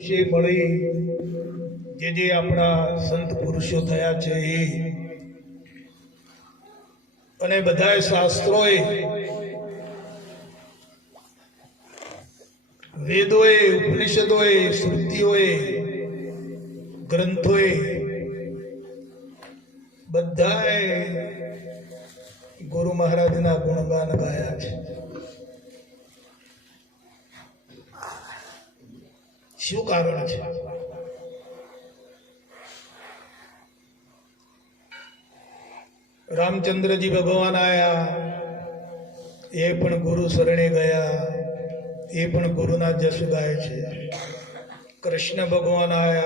જે મળી, જે જે આપણા સંત પુરુષો થયા છે એ. અને બધા શાસ્ત્રોએ વેદોએ, ઉપનિષદોએ, શ્રુતિઓએ, ગ્રંથોએ બધાએ ગુરુ મહારાજના ગુણગાન ગાયા છે. શું કારણ છે? રામચંદ્રજી ભગવાન આયા. એ પણ ગુરુ શરણે ગયા. એ પણ ગુરુના જસ ગાય છે. કૃષ્ણ ભગવાન આયા.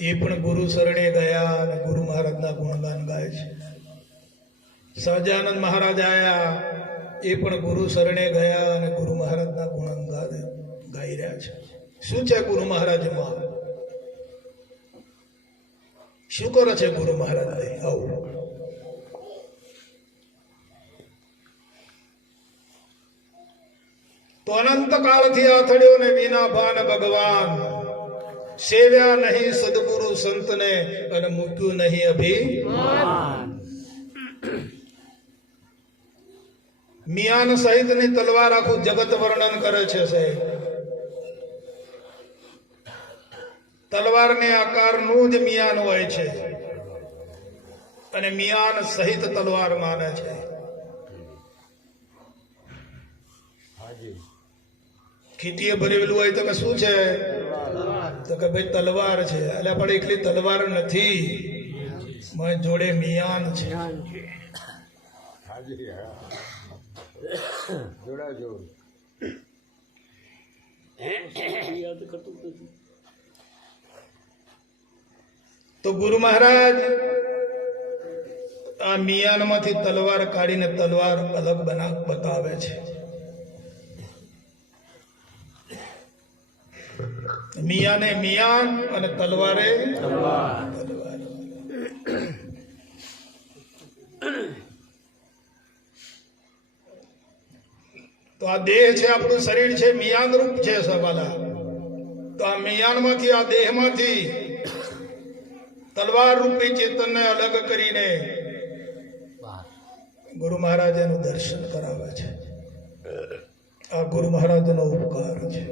એ પણ ગુરુ શરણે ગયા અને ગુરુ મહારાજના ગુણગાન ગાય છે. સહજાનંદ મહારાજ આયા. એ પણ ગુરુ શરણે ગયા અને ગુરુ મહારાજના ગુણગાન ગાઈ રહ્યા છે. શું છે ગુરુ મહારાજમાં? શું કરે છે ગુરુ મહારાજ? આવું. તો અનંત કાળથી આથડ્યો ને વિના ભાન ભગવાન. સેવ્યા નહીં સદગુરુ સંતને અને મૂક્યું નહીં અભી. મિયાન સહિતની તલવાર આખું જગત વર્ણન કરે છે, સાહેબ. તલવારને આકારનું જ મિયાન હોય છે. અને મિયાન સહિત તલવાર માને છે. ખીટીએ ભરેલું હોય તમે શું છે? તો કે ભાઈ તલવાર છે. એટલે પણ એકલી તલવાર નથી. મારી જોડે મિયાન છે. હાજી હા જોડાજો તો ગુરુ મહારાજ, આ મિયાનમાંથી તલવાર કાઢીને તલવાર અલગ બના બતાવે છે. મિયાને મિયાન અને તલવારે તલવાર તો આ દેહ છે, આપણું શરીર છે મિયાન રૂપ છે સવાલા. તો આ મિયાનમાંથી, આ દેહમાંથી તલવાર રૂપી ચેતનને અલગ કરીને ગુરુ મહારાજ એનું દર્શન કરાવે છે. આ ગુરુ મહારાજનો ઉપકાર છે.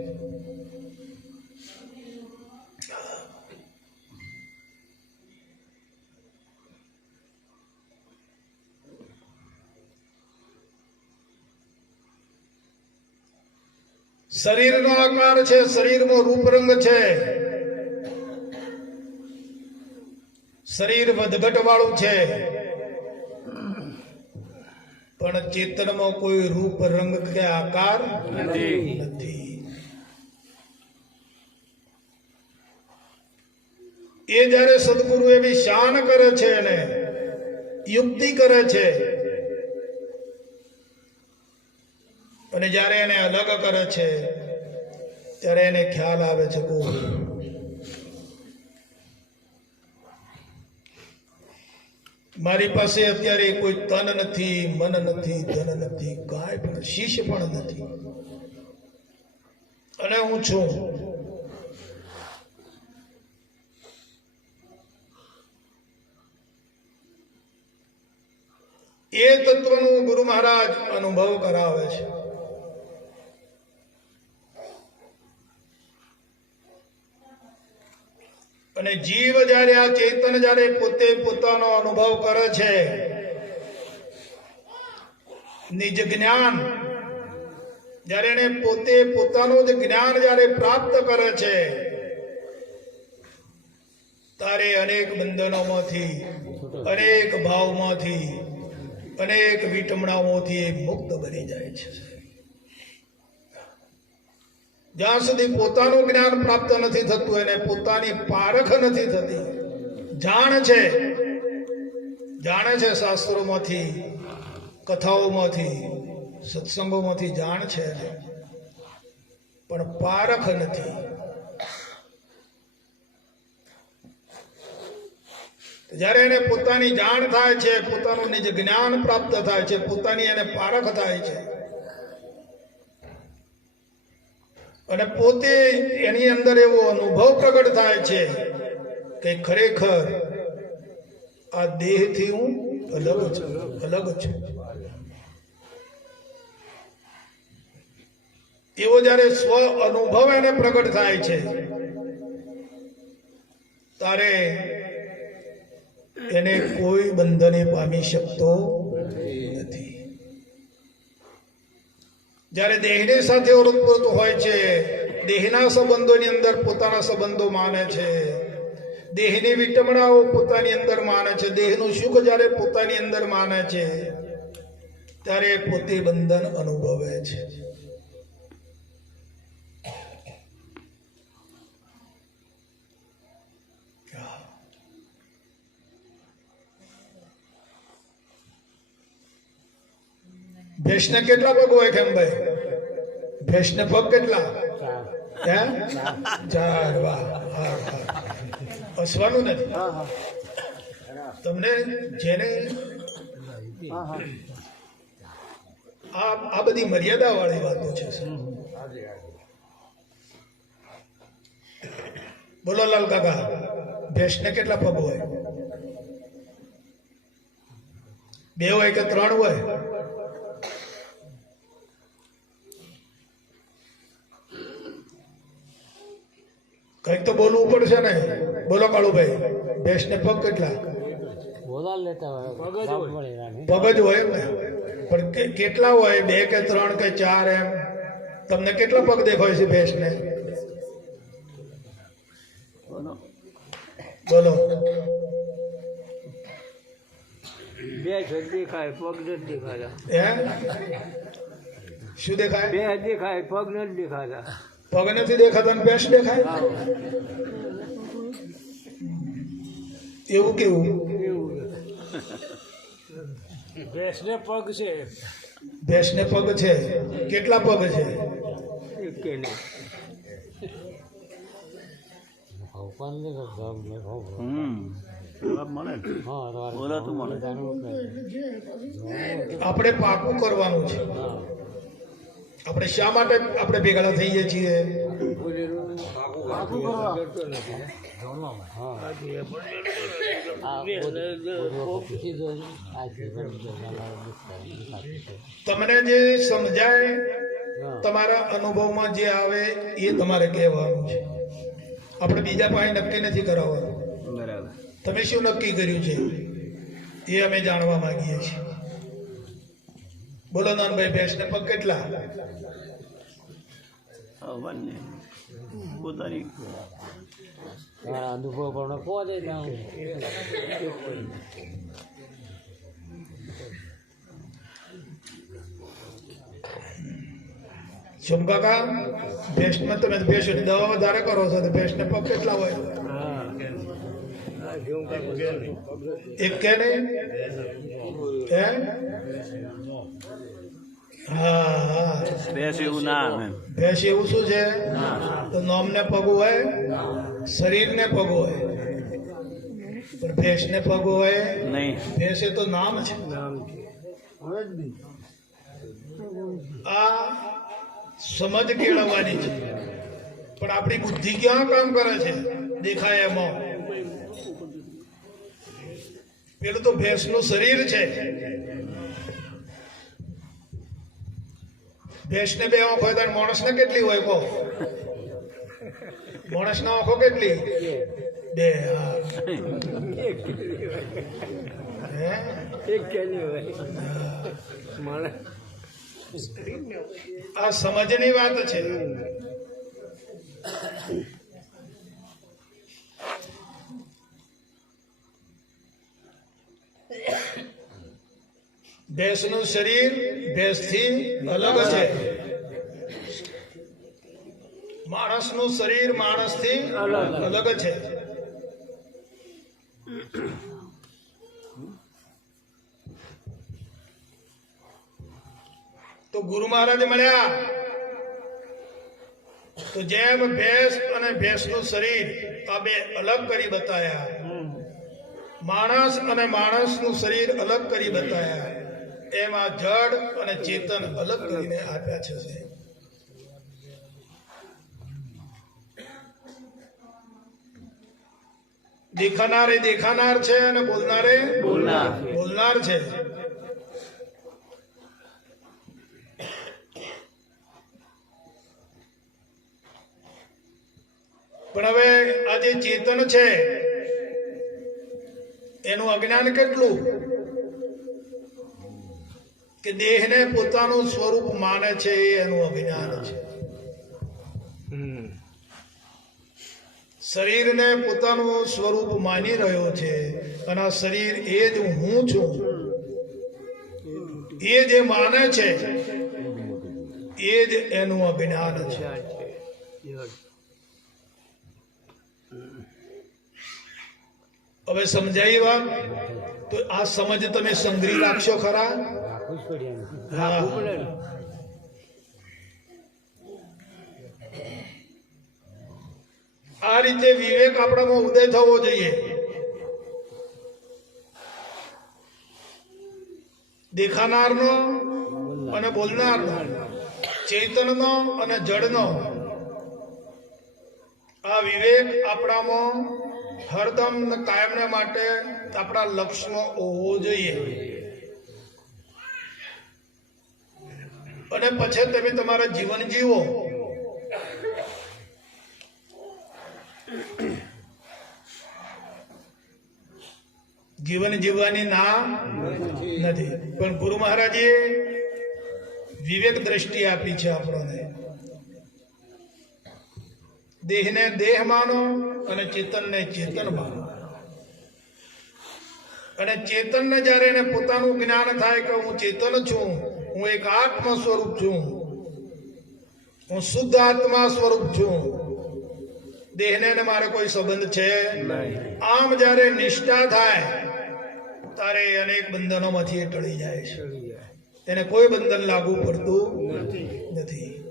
શરીરનો આકાર છે, શરીરનો રૂપરંગ છે. શરીર વધઘટ વાળું છે. પણ ચેતનમાં કોઈ રૂપ રંગ કે આકાર નથી. એ જ્યારે સદગુરુ એવી શાન કરે છે ને યુક્તિ કરે છે અને જ્યારે એને અલગ કરે છે ત્યારે એને ખ્યાલ આવે છે કે મારી પાસે અત્યારે કોઈ તન નથી, મન નથી, ધન નથી કાંઈ પણ, શીશ પણ નથી. અને હું છું. એ તત્વનું ગુરુ મહારાજ અનુભવ કરાવે છે. અને જીવ જ્યારે આ ચેતન જ્યારે પોતે પોતાનો અનુભવ કરે છે, નિજ જ્ઞાન, જ્યારે એને પોતે પોતાનું જ જ્ઞાન જ્યારે પ્રાપ્ત કરે છે તારે અનેક બંધનોમાંથી, અનેક ભાવમાંથી, અનેક વિટમણાઓથી મુક્ત બની જાય છે. જ્યાં સુધી પોતાનું જ્ઞાન પ્રાપ્ત નથી થતું, એને પોતાની પારખ નથી થતી. જાણ છે. જાણે છે શાસ્ત્રોમાંથી, કથાઓમાંથી, સત્સંગોમાંથી જાણ છે પણ પારખ નથી. જ્યારે એને પોતાની જાણ થાય છે, પોતાનું નિજ જ્ઞાન પ્રાપ્ત થાય છે, પોતાની એને પારખ થાય છે અને પોતે એની અંદર એવો અનુભવ પ્રગટ થાય છે કે ખરેખર આ દેહથી હું અલગ છું અલગ છું. એવો જ્યારે સ્વ અનુભવ એને પ્રગટ થાય છે ત્યારે એને કોઈ બંધને પામી શકતો જ્યારે દેહની સાથે ઓતપ્રોત હોય છે, દેહના સંબંધોની અંદર પોતાના સંબંધો માને છે. દેહની વિટમણાઓ પોતાની અંદર માને છે. દેહનું સુખ જ્યારે પોતાની અંદર માને છે, ત્યારે પોતે બંધન અનુભવે છે. દેશને કેટલા પગ હોય ખેમભાઈ ભેંસને પગ કેટલા? ચાર વાહ હસવાનું નથી. તમને જેને આ આ બધી મર્યાદા વાળી વાતો છે બોલો લાલ કાકા ભેંસને કેટલા પગ હોય? બે હોય કે ત્રણ હોય? કંઈક તો બોલવું પડશે ને. બોલો કાળુભાઈ ભેંસને પગ કેટલા? પગજ હોય. પગ જ એમ ને. પણ કે- કેટલા હોય? બે કે ત્રણ કે ચાર એમ? તમને કેટલા પગ દેખાય છે ભેંસને? બોલો. બે જ દેખાય પગ નથી દેખાતા શું દેખાય? બે જ દેખાય પગ નથી દેખાતા પગ નથી દેખાતા ભેંસ દેખાય? એવું કેવું? એવું ભેંસને પગ છે. ભેંસને પગ છે. કેટલા પગ છે? આપણે પાકું કરવાનું છે. આપણે શા માટે આપણે ભેગા થઈએ છીએ? તમને જે સમજાય તમારા અનુભવમાં જે આવે એ તમારે કહેવાનું છે. આપણે બીજા પાસે નક્કી નથી કરાવવાનું. તમે શું નક્કી કર્યું છે? એ અમે જાણવા માંગીએ છીએ. બોલો નાનભાઈ ભેંસને પગ કેટલા? પોતાની. અનુભવ પણ પહોંચે ત્યાં. ભેંસમાં તમે ભેંસની દવા વધારે કરો છો તો ભેંસને પગ કેટલા હોય? એક કે નહીં? હે? હા એવું ના ભેંસ એવું શું છે? તો નોમને પગ હોય શરીરને પગ હોય. પણ ભેંસને પગ હોય નહીં. ભેંસ એ તો નામ છે. આ સમજ કેળવવાની છે. પણ આપણી બુદ્ધિ ક્યાં કામ કરે છે? દેખાય એમાં. પેલું તો ભેંસનું શરીર છે. ભેંસને બે આંખો હોય ત્યારે માણસને કેટલી હોય કહો? માણસના આંખો કેટલી? બે આ સમજની વાત છે. ભેંસનું શરીર ભેંસથી અલગ છે. માણસનું શરીર માણસથી અલગ છે. તો ગુરુ મહારાજ મળ્યા. તો જેમ ભેંસ અને ભેંસનું શરીર આ બે અલગ કરી બતાયા, માણસ અને માણસનું શરીર અલગ કરી બતાયા. એમાં જડ અને ચેતન અલગ કરીને આપ્યા છે. દેખાનારે દેખાનાર છે અને બોલનારે બોલનાર બોલનાર છે. પણ હવે આ જે ચેતન છે એનું અજ્ઞાન કેટલું? કે દેહને પોતાનું સ્વરૂપ માને છે એ એનું અજ્ઞાન છે. શરીરને પોતાનું સ્વરૂપ માની રહ્યો છે અને આ શરીર એ જ હું છું એ જે માને છે એ જ એનું અજ્ઞાન છે. હવે સમજાઈ વાત તો આ સમજ તમે સંગ્રહી રાખશો ખરા. આ રીતે વિવેક આપણામાં ઉદય થવો જોઈએ. દેખાનારનો અને બોલનારનો, ચેતનનો અને જડનો, આ વિવેક આપણામાં હરદમ કાયમને માટે આપણા લક્ષ્યમાં હોવો જોઈએ. અને પછી તમે તમારા જીવન જીવો. જીવન જીવવાની ના નથી. પણ ગુરુ મહારાજે વિવેક દ્રષ્ટિ આપી છે આપણને. દેહને દેહ માનો અને ચેતનને ચેતન માનો. અને ચેતનને જ્યારે એને પોતાનું જ્ઞાન થાય કે હું ચેતન છું હું એક આત્મ સ્વરૂપ છું. હું શુદ્ધ આત્મા સ્વરૂપ છું. દેહને મારે કોઈ સંબંધ છે? આમ જ્યારે નિષ્ઠા થાય ત્યારે અનેક બંધનોમાંથી એ ટળી જાય છે. એને કોઈ બંધન લાગુ પડતું નથી. નથી.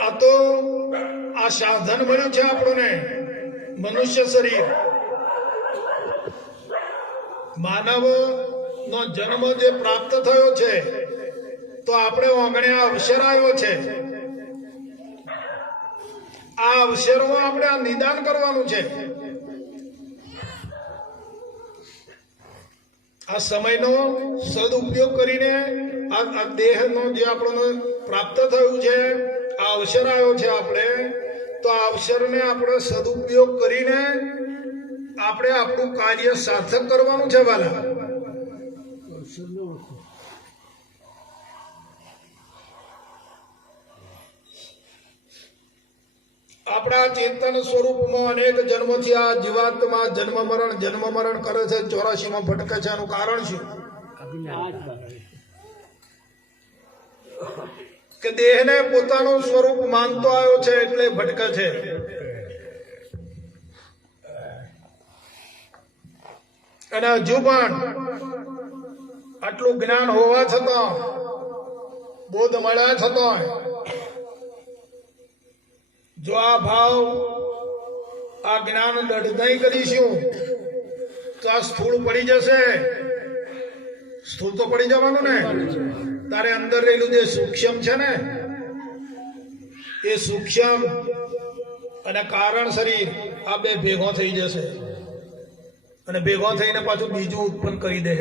આ તો આ સાધન મળ્યું છે આપણને. મનુષ્ય શરીર. માનવ નો જન્મ જે પ્રાપ્ત થયો છે, તો આપણે ઓગણે આ અવસર આવ્યો છે. આ અવસરમાં આપણે આ નિદાન કરવાનું છે. આ સમયનો સદુપયોગ કરીને આ દેહનો જે આપણને પ્રાપ્ત થયું છે, આ અવસર આવ્યો છે આપણે, તો આ અવસરને આપણે સદુપયોગ કરીને આપણે આપણું કાર્ય સાર્થક કરવાનું છે, વાલા આપણા ચેતન સ્વરૂપમાં અનેક જન્મથી આ જીવાત્મા જન્મ મરણ જન્મ મરણ કરે છે ચોરાશીમાં ભટકે છે, એનું કારણ શું. કે દેહને પોતાનું સ્વરૂપ માનતો આવ્યો છે, એટલે ભટકે છે અને હજુ પણ આટલું જ્ઞાન હોવા છતાં બોધ મળ્યા છતાં જો આ ભાવ આ જ્ઞાન દઢ કરીશું તો આ સ્થૂળ પડી જશે. સ્થૂળ તો પડી જવાનું ને? તારે અંદર રહેલું જે સૂક્ષ્મ છે ને, એ સૂક્ષ્મ અને કારણ શરીર આ બે ભેગો થઈ જશે. અને ભેગો થઈને પાછું બીજું ઉત્પન્ન કરી દે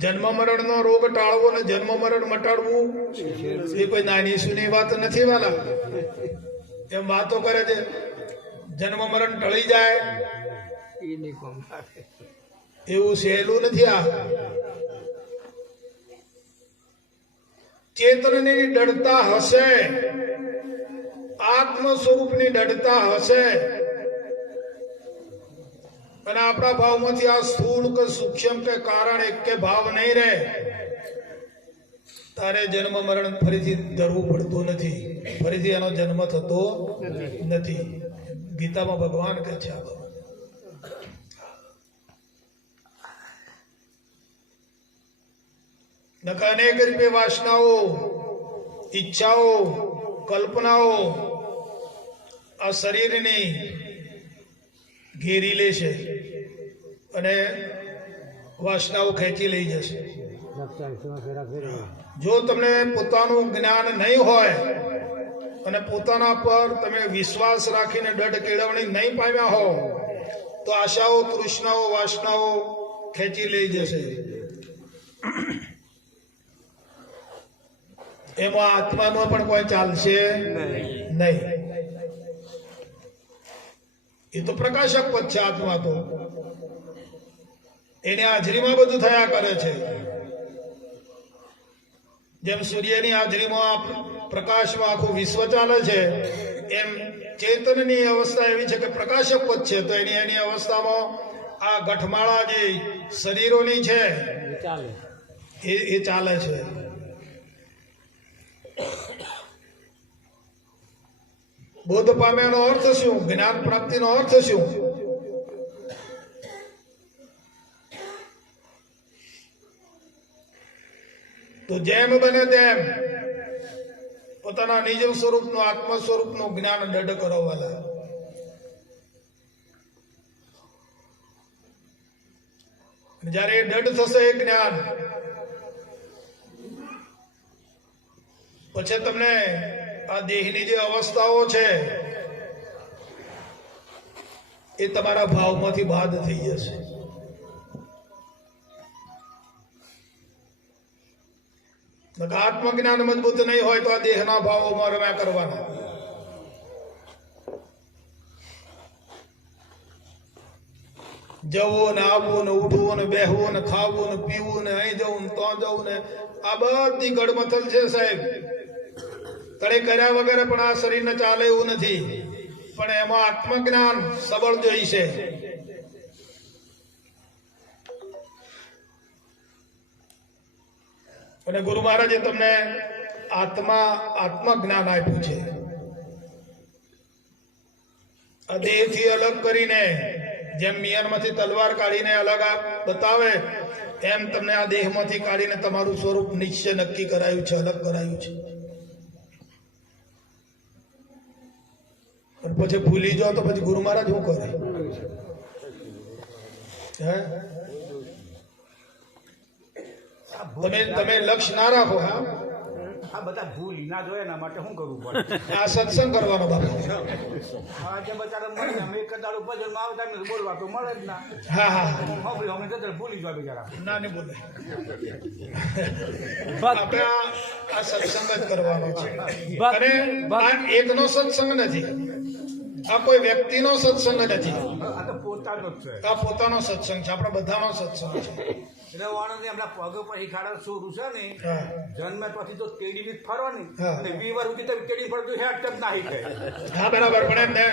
જન્મ મરણનો રોગ ટાળવો અને જન્મ મરણ મટાડવું એ કોઈ નાની સુની વાત નથી વાલા. એમ વાતો કરે છે જન્મ મરણ ટળી જાય. એવું સહેલું નથી આ. ચેતનની દડતા હશે. આત્મ સ્વરૂપની દડતા હશે. અને આપણા ભાવમાંથી આ સ્થૂળ કે સૂક્ષ્મ કે કારણ એક કે ભાવ નહીં રહે. તારે જન્મ મરણ ફરીથી ધરવું પડતું નથી. ફરીથી એનો જન્મ થતો નથી. ગીતામાં ભગવાન કહે છે આ નકા અનેક રૂપે વાસનાઓ, ઈચ્છાઓ, કલ્પનાઓ આ શરીરની ઘેરી લે છે અને વાસનાઓ ખેંચી લઈ જશે. જો તમને પોતાનું જ્ઞાન નહીં હોય અને પોતાના પર તમે વિશ્વાસ રાખીને દઢ કેળવણી નહીં પામ્યા હો, તો આશાઓ, તૃષ્ણાઓ, વાસનાઓ ખેંચી લઈ જશે. એમાં આત્માનો પણ કોઈ ચાલશે નહીં. એ તો પ્રકાશક પદ છે આત્મા તો. એની હાજરીમાં બધું થયા કરે છે. જેમ સૂર્યની હાજરીમાં પ્રકાશમાં આખું વિશ્વ ચાલે છે એમ ચેતનની અવસ્થા એવી છે કે પ્રકાશક પદ છે તો એની એની અવસ્થામાં આ ગઠમાળા જે શરીરોની છે એ એ ચાલે છે. બોધ પામ્યાનો અર્થ શું? જ્ઞાન પ્રાપ્તિનો અર્થ શું? તો જેમ બને તેમ પોતાના નિજ સ્વરૂપનું આત્મ સ્વરૂપનું જ્ઞાન દઢ કરવા વાલા જ્યારે દઢ થશે એ જ્ઞાન, પછી તમને આ દેહની જે અવસ્થાઓ છે, એ તમારા ભાવમાંથી બાદ થઈ જશે. આત્મજ્ઞાન મજબૂત નહીં હોય તો આ દેહના ભાવોમાં રમ્યા કરવાના. જવું ને આવવું ને ઉઠવું ને બેહવું ને ખાવું ને પીવું ને અહીં જવું ને તો જવું ને આ બધી ગડમથલ છે સાહેબ. તળે કર્યા વગર પણ આ શરીરને ચાલે એવું નથી. પણ એમાં આત્મજ્ઞાન સબળ જોઈશે અને ગુરુ મહારાજે તમને આત્મા, આત્મજ્ઞાન આપ્યું છે. આ દેહથી અલગ કરીને, જેમ મિયરમાંથી તલવાર કાઢીને અલગ બતાવે, એમ તમને આ દેહમાંથી કાઢીને તમારું સ્વરૂપ નિશ્ચય નક્કી કરાયું છે, અલગ કરાયું છે. પછી ભૂલી જાઓ તો પછી ગુરુ મહારાજ શું કરે? હે? તમે તમે લક્ષ્ય ના રાખો હા? આ બધા ભૂલ ના જોઈએ એના માટે શું કરવું પડે? આ સત્સંગ કરવાનો બાપા. આ જે બચારા મળે અમે એક દાડો ભજનમાં આવે તો એમને બોલવા તો મળે જ ના. હા હા હવે અમે જતા ભૂલી જાય બિચારા. ના નહીં બોલે. આપણે આ આ સત્સંગ જ કરવાનો છે. અને આ એકનો સત્સંગ નથી. આ કોઈ વ્યક્તિનો સત્સંગ નથી. આ પોતાનો સત્સંગ છે. આપણા બધાનો સત્સંગ છે. એટલે વાણંદ એમના પગ પર ખાડા સોરું છે ને જન્મ પછી તો તેડી બીજ ફરવાની. અને વી વાર સુધી તમે તેડી પર તો હેડ ટપ ના થઈ? હા બરાબર પણ એમને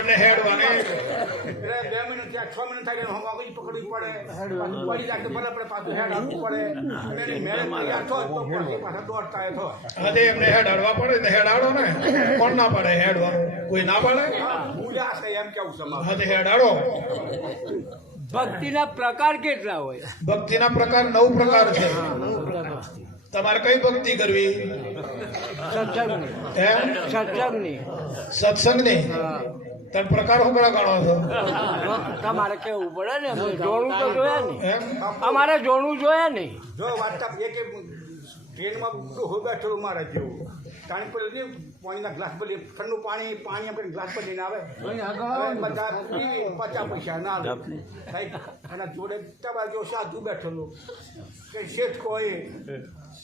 એમને હેડવાને એટલે બે મિનિટ ત્યાં છ મિનિટ થાય હું હમ પકડવી પડે. પાછું પડી જાય તો ભલે પડે પાછું હેડ આપવું પડે. અને એની મહેનત કર્યા થો તો પછી પાછા દોડતા એ તો. આજે એમને હેડાડવા પડે ને હેડાડો ને. કોણ ના પડે હેડવાનું કોઈ ના પડે? હું છે એમ કેવું સમાજ હેડ હેડાડો ભક્તિના પ્રકાર કેટલા હોય? ભક્તિના પ્રકાર નવ પ્રકાર છે. તમારે કઈ ભક્તિ કરવી? સત્સંગની. સત્સંગની. સત્સંગની. તમે પ્રકાર હું કરા ગણો છો? તમારે કેવું પડે ને? જોણું તો જોયા નહીં. અમારે જોણું જોયા નહીં. જો વાર્તા એક એક ટ્રેનમાં ડોહો બેઠો મારે જેવું. કારણ પર ને પાણીના ગ્લાસ પર ઠંડુ પાણી પાણી આપણે ગ્લાસ પર લઈને આવે. બધા પચાસ પૈસા ના. સાહેબ, એના જોડે તમારા જો સાધુ બેઠેલો. કે શેઠ કોઈ?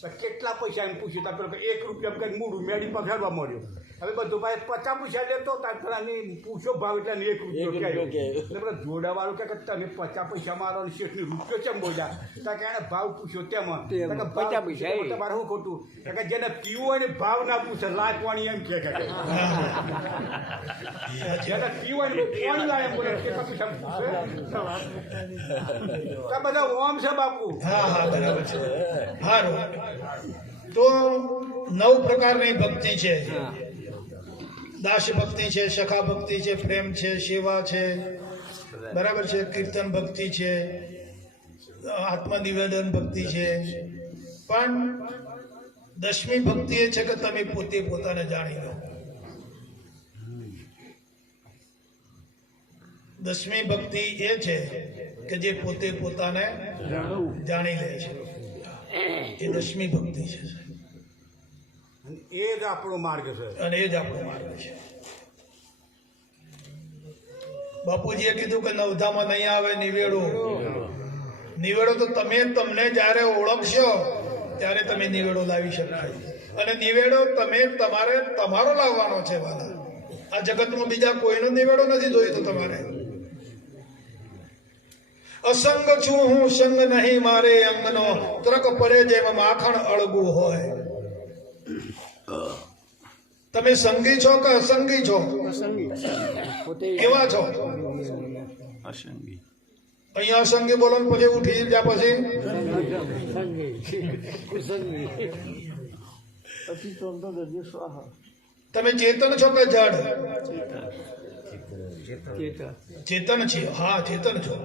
તો કેટલા પૈસા એમ પૂછ્યું? તા પેલો એક રૂપિયા કઈ મૂડું મેડી પર ફેરવા મળ્યો. હવે બધું ભાઈ પચાસ પૈસા લેતો તાર પેલા ને પૂછ્યો ભાવ એટલે એક રૂપિયો એટલે પેલા જોડાવાળો કે કે તમે પચાસ પૈસા મારો શેઠની રૂપિયો કેમ બોલ્યા? તા કે એને ભાવ પૂછ્યો તેમાં. કે પચાસ પૈસા પૂછ્યો, તમારે શું ખોટું? કે જેને પીવું હોય ને ભાવ ના પૂછે લાખ એમ કે કે. જેને પીવું હોય ને પાણી લાવે એમ બોલે કેટલા પૈસા પૂછે. તા બધા ઓમ છે બાપુ. હા હા બરાબર છે. તો નવ પ્રકારની ભક્તિ છે. દાસ ભક્તિ છે સખા ભક્તિ છે, પ્રેમ છે, સેવા છે. બરાબર છે? કીર્તન ભક્તિ છે. આત્મનિવેદન ભક્તિ છે. પણ દસમી ભક્તિ એ છે કે તમે પોતે પોતાને જાણી લો. દસમી ભક્તિ એ છે કે જે પોતે પોતાને જાણી લે છે. એ દસમી ભક્તિ છે. એ જ આપણો માર્ગ છે. અને એ જ આપણો માર્ગ છે. બાપુજીએ કીધું કે નવધામાં નહીં આવે નિવેડો. નિવેડો તો તમે તમને જ્યારે ઓળખશો, ત્યારે તમે નિવેડો લાવી શકશો અને નિવેડો તમે તમારે તમારો લાવવાનો છે વાલા. આ જગતમાં બીજા કોઈનો નિવેડો નથી જોઈતો તમારે. અસંગ છું હું, સંગ નહીં મારે અંગનો. ત્રક પડે જેમ માખણ અળગું હોય. તમે સંગી છો કે અસંગી છો? કેવા છો? અસંગી. અહીંયા અસંગી બોલો ને પછી ઉઠી ગયા પછી? તમે ચેતન છો કે જડ? ચેતા ચેતન છે. હા ચેતન છો.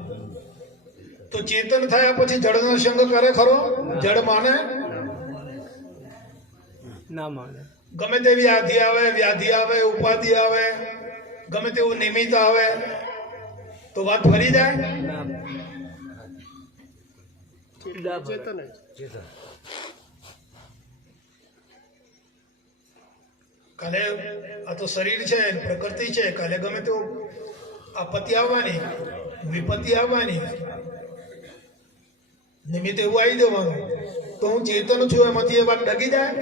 તો ચેતન થયા પછી જળનો સંગ કરે ખરો? જડ માને? ના માને ગમે તે વ્યાધિ આવે વ્યાધિ આવે ઉપાધિ આવે ગમે તેવું નિમિત્ત આવે તો વાત ફરી જાય? ના ચેતન. કાલે આ તો શરીર છે પ્રકૃતિ છે કાલે ગમે તેવું આપત્તિ આવવાની વિપત્તિ આવવાની નિમિત્ત એવું આવી જવાનું. તો હું ચેતન છું, એમાંથી એ વાત ડગી જાય?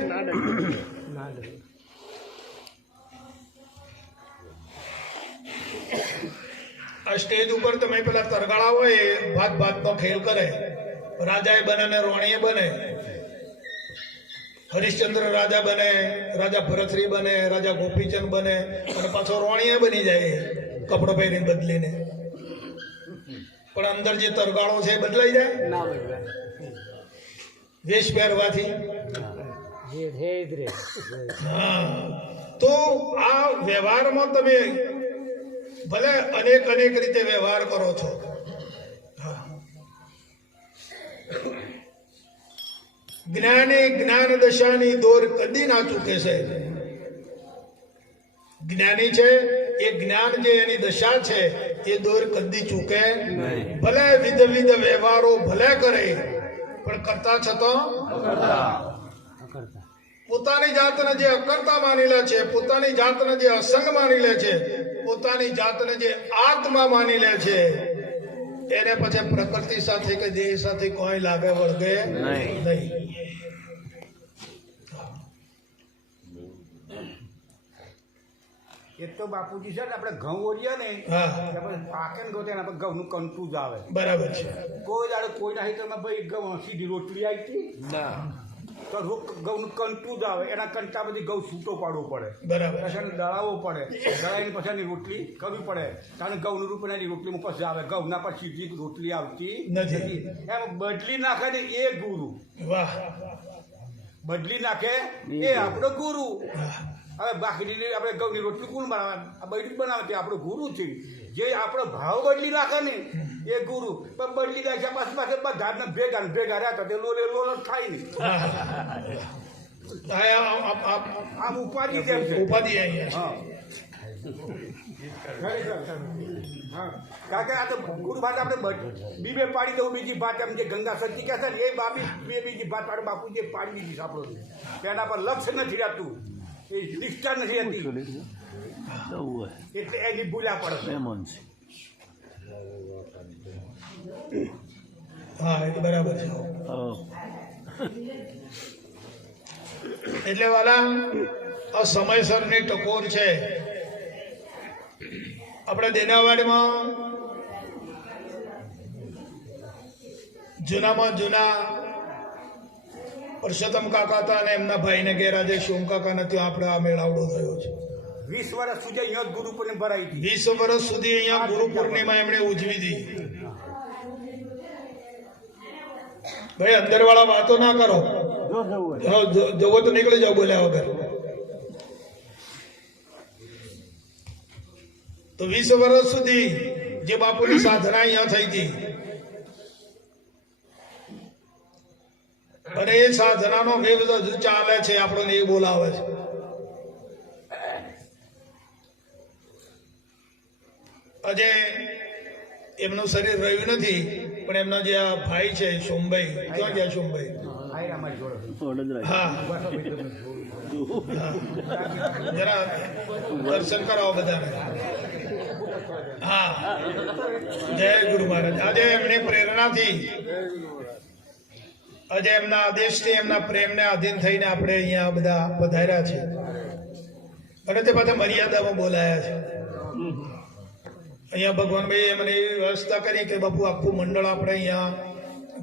આ સ્ટેજ ઉપર તમે પેલા તરગાળા હોય ભાત ભાતનો ખેલ કરે. રાજાએ બને ને રોણીએ બને. હરિશ્ચંદ્ર રાજા બને, રાજા ભરતરી બને, રાજા ગોપીચંદ બને, અને પાછો રોણીએ બની જાય, કપડો પહેરીને બદલીને. પણ અંદર જે તરગાળો છે એ બદલાઈ જાય? ના બદલાય. વેશ પહેરવાથી? તો આ વ્યવહારમાં તમે ભલે અનેક અનેક રીતે વ્યવહાર કરો છો. જ્ઞાની જ્ઞાન દશાની દોર કદી ના ચૂકે છે જ્ઞાની છે એ જ્ઞાન જે એની દશા છે એ દોર કદી ચૂકે ભલે વિધ વિધ વ્યવહારો ભલે કરે પણ કરતા છતાં પોતાની જાતને જે અકર્તા માની લે છે પોતાની જાતને જે અસંગ માની લે છે પોતાની જાતને જે આત્મા માની લે છે એને પછી પ્રકૃતિ સાથે કે દેહ સાથે કોઈ લાગે વળગે નહીં. નહીં એ તો બાપુજી છે ને આપણે ઘઉં ઓળીએ ને પછી પાકે ને ગોતે આપણે ઘઉંનું કંટું જ આવે. બરાબર છે. કોઈ દાડે કોઈના હિતરમાં ભાઈ ઘઉં સીધી રોટલી આવી હતી ના. તો ઘઉંનું કંટું જ આવે. એના કંટા બધી ઘઉં છૂટો પાડવો પડે. બરાબર. પછી એને દળાવવો પડે. દળાવીને પછી એની રોટલી કરવી પડે. કારણ કે ઘઉંનું રૂપ એની રોટલીમાં પછી આવે. ઘઉંના પર સીધી રોટલી આવતી નથી. એમ બદલી નાખે ને એ ગુરુ. વાહ. બદલી નાખે એ આપણો ગુરુ. હવે બાકીની આપણે ઘઉંની રોટલી કોણ બનાવે? આ બૈરી બનાવે તે આપણો ગુરુ છે. જે આપણો ભાવ બદલી નાખે ને એ ગુરુ. પણ બદલી નાખ્યા પાછું પાછળ બધા ને ભેગા ને ભેગા રહ્યા તો તે લોલે લોલ થાય નહીં આમ- ઉપાધિ જેમ છે. ઉપાધિ અહીંયા હા. ખરેખર. હા. કારણ કે આ તો ગુરુ ભાત આપણે બીબે પાડી દઉં બીજી ભાત એમ જે ગંગા સતી કહે છે ને એ બાબી બે બીજી ભાત પાડે બાપુ જે પાડી બીજી સાંભળો તેના પર લક્ષ્ય નથી રહેતું. એ નિષ્ઠા નથી રહેતી. એટલે એની ભૂલ્યા પડે. છે હા એ તો બરાબર છે. હા. એટલે વાલા આ સમયસરની ટકોર છે. આપણે દેનાવાડીમાં જૂનામાં જૂના પરસોત્તમ કાકા હતા અને એમના ભાઈને ગેરાજે શોમ કાકા નથી આપણે આ મેળાવડો થયો છે. વીસ વર્ષ સુધી અહીંયા જ ગુરુ પૂર્ણિમા ભરાઈ હતી. વીસ વર્ષ સુધી અહીંયા ગુરુ પૂર્ણિમા એમણે ઉજવી હતી. ભાઈ અંદરવાળા વાતો ના કરો. જો જવું જવો તો નીકળી જાઓ બોલ્યા વગર. તો વીસ વર્ષ સુધી જે બાપુની સાધના અહીંયા થઈ હતી. અને એ સાધનાનો વેગ હજુ ચાલે છે, આપણને એ બોલાવે છે. આજે એમનું શરીર રહ્યું નથી, પણ એમના જે આ ભાઈ છે, સોમભાઈ, ક્યાં ગયા સોમભાઈ. જરા દર્શન કરાવો બધાને. હા. જય ગુરુ મહારાજ. આજે એમની પ્રેરણાથી આજે એમના આદેશથી એમના પ્રેમને આધીન થઈને આપણે અહીંયા બધા પધાર્યા છે. અને તે પાછા મર્યાદામાં બોલાયા છે. અહીંયા ભગવાનભાઈએ મને એવી વ્યવસ્થા કરી કે બાપુ આખું મંડળ આપણે અહીંયા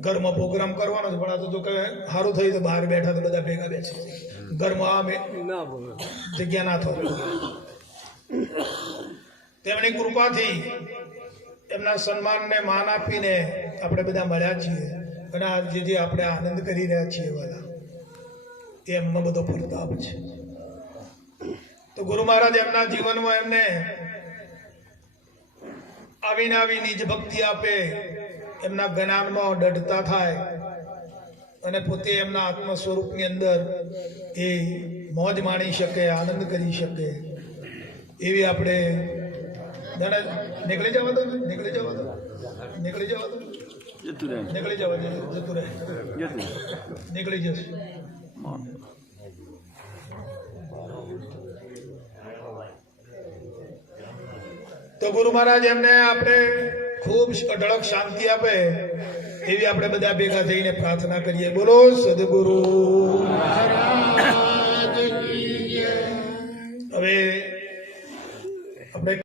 ઘરમાં પ્રોગ્રામ કરવાનો છે પણ આ તો કે સારું થયું તો બહાર બેઠા તો બધા ભેગા બેસે. ઘરમાં આ જગ્યા ના થતી તેમની કૃપાથી એમના સન્માનને માન આપીને આપણે બધા મળ્યા છીએ અને આજે જે આપણે આનંદ કરી રહ્યા છીએ બધા, એ એમનો બધો પ્રતાપ છે. તો ગુરુ મહારાજ એમના જીવનમાં એમને આવીને આવી નિજ ભક્તિ આપે, એમના જ્ઞાનમાં ડઢતા થાય અને પોતે એમના આત્મ સ્વરૂપની અંદર એ મોજ માણી શકે, આનંદ કરી શકે એવી આપણે નીકળી જવા દો નીકળી જવા દો. નીકળી જવા દો. જતું રહે. નીકળી જવા દો જતું રહે. જતું નીકળી જશે તો ગુરુ મહારાજ એમને આપણે ખૂબ અઢળક શાંતિ આપે એવી આપણે બધા ભેગા થઈને પ્રાર્થના કરીએ. બોલો સદગુરુ. હવે